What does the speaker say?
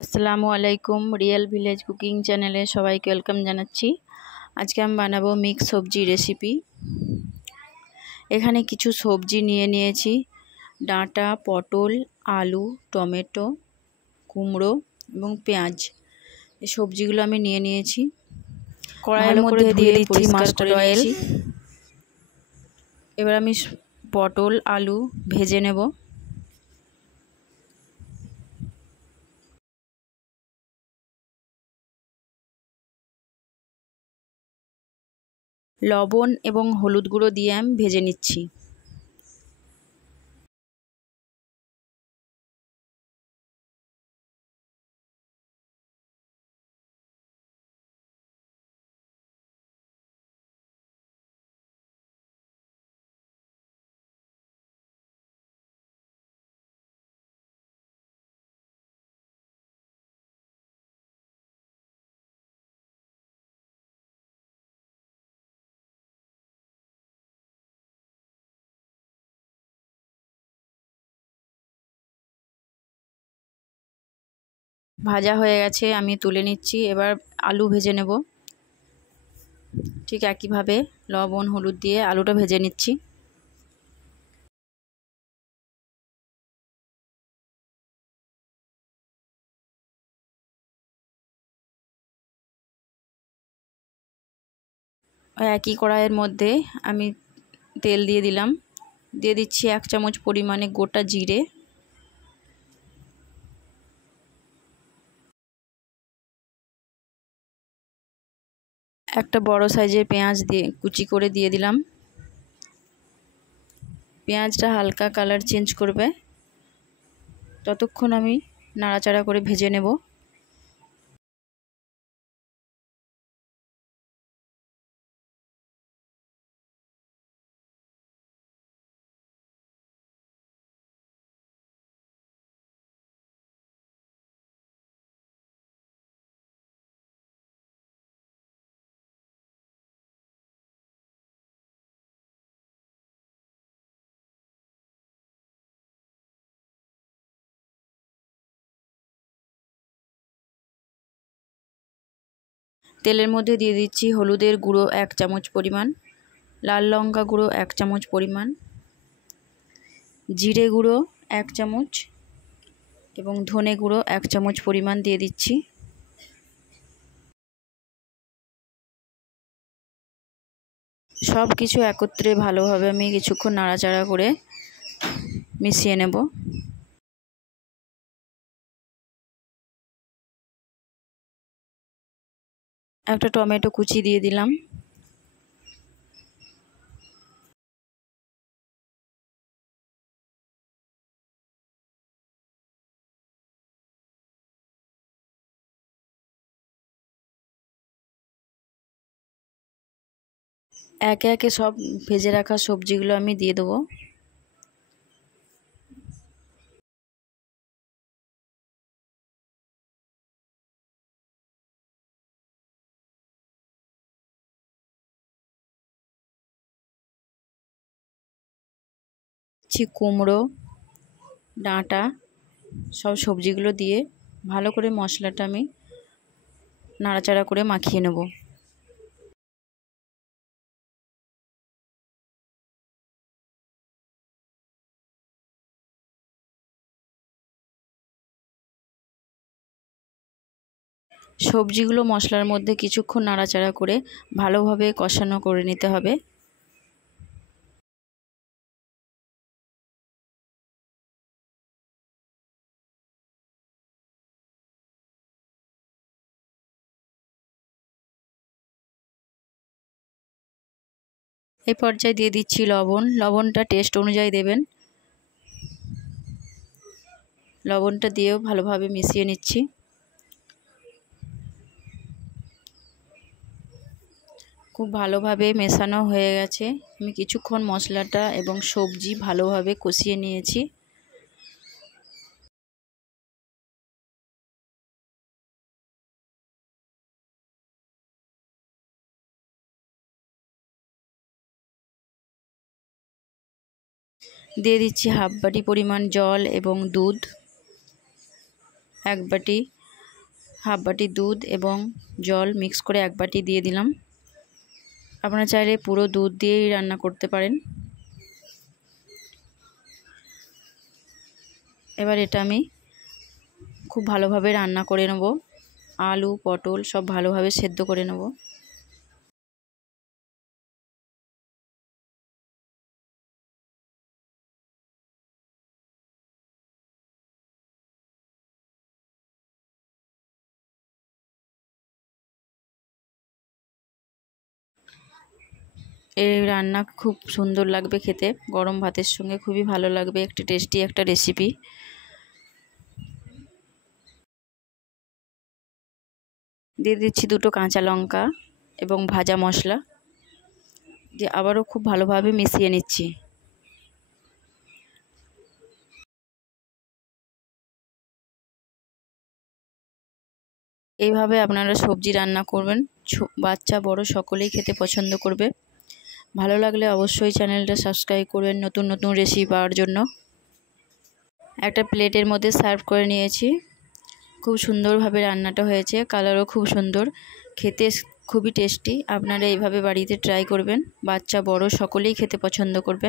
আসসালামু আলাইকুম। Real village cooking চ্যানেলে সবাইকে ওয়েলকাম জানাচ্ছি। আজকে আমি বানাবো মিক্স সবজি রেসিপি। এখানে কিছু সবজি নিয়েছি, ডাঁটা, পটল, আলু, টমেটো, কুমড়ো এবং পেঁয়াজ। এই সবজিগুলো আমি নিয়েছি। কড়াইয়ের মধ্যে দিয়ে দিচ্ছি মাস্টার্ড অয়েল। এবার আমি পটল আলু ভেজে নেব। লবণ এবং হলুদ গুঁড়ো দিয়ে আমি ভেজে নিচ্ছি। ভাজা হয়ে গেছে, আমি তুলে নিচ্ছি। এবার আলু ভেজে নেব। ঠিক একইভাবে লবণ হলুদ দিয়ে আলুটা ভেজে নিচ্ছি। একই কড়াইয়ের মধ্যে আমি তেল দিয়ে দিলাম। দিয়ে দিচ্ছি 1 চামচ পরিমাণে গোটা জিরে, একটা বড় সাইজের পেঁয়াজ দিয়ে কুচি করে দিয়ে দিলাম। পেঁয়াজটা হালকা কালার চেঞ্জ করবে, ততক্ষণ আমি নাড়াচাড়া করে ভেজে নেব। তেলের মধ্যে দিয়ে দিচ্ছি হলুদের গুঁড়ো 1 চামচ পরিমাণ, লাল লঙ্কা গুঁড়ো 1 চামচ পরিমাণ, জিরে গুঁড়ো 1 চামচ এবং ধনে গুঁড়ো 1 চামচ পরিমাণ দিয়ে দিচ্ছি। সব কিছু একত্রে ভালোভাবে আমি কিছুক্ষণ নাড়াচাড়া করে মিশিয়ে নেব। একটা টমেটো কুচি দিয়ে দিলাম। একে একে সব ভেজে রাখা সবজিগুলো আমি দিয়ে দেবো। কুমড়ো, ডাঁটা, সব সবজিগুলো দিয়ে ভালো করে মশলাটা আমি নাড়াচাড়া করে মাখিয়ে নেব। সবজিগুলো মশলার মধ্যে কিছুক্ষণ নাড়াচাড়া করে ভালোভাবে কষানো করে নিতে হবে। এই পর্যায়ে দিয়ে দিচ্ছি লবণ। লবণটা টেস্ট অনুযায়ী দেবেন। লবণটা দিয়েও ভালোভাবে মিশিয়ে নিচ্ছি। খুব ভালোভাবে মেশানো হয়ে গেছে। আমি কিছুক্ষণ মশলাটা এবং সবজি ভালোভাবে কষিয়ে নিয়েছি। দিয়ে দিচ্ছি হাফ বাটি পরিমাণ জল এবং দুধ, 1 বাটি হাফ বাটি দুধ এবং জল মিক্স করে 1 বাটি দিয়ে দিলাম। আপনারা চাইলে পুরো দুধ দিয়েই রান্না করতে পারেন। এবার এটা আমি খুব ভালোভাবে রান্না করে নেব। আলু পটল সব ভালোভাবে সেদ্ধ করে নেব। এই রান্না খুব সুন্দর লাগবে খেতে, গরম ভাতের সঙ্গে খুবই ভালো লাগবে, একটা টেস্টি একটা রেসিপি। দিয়ে দিচ্ছি 2টো কাঁচা লঙ্কা এবং ভাজা মশলা, দিয়ে আবারও খুব ভালোভাবে মিশিয়ে নিচ্ছি। এইভাবে আপনারা সবজি রান্না করবেন, বাচ্চা বড় সকলেই খেতে পছন্দ করবে। ভালো লাগলে অবশ্যই চ্যানেলটা সাবস্ক্রাইব করবেন নতুন নতুন রেসিপি পাওয়ার জন্য। একটা প্লেটের মধ্যে সার্ভ করে নিয়েছি। খুব সুন্দরভাবে রান্নাটা হয়েছে, কালারও খুব সুন্দর, খেতে খুবই টেস্টি। আপনারা এইভাবে বাড়িতে ট্রাই করবেন, বাচ্চা বড় সকলেই খেতে পছন্দ করবে।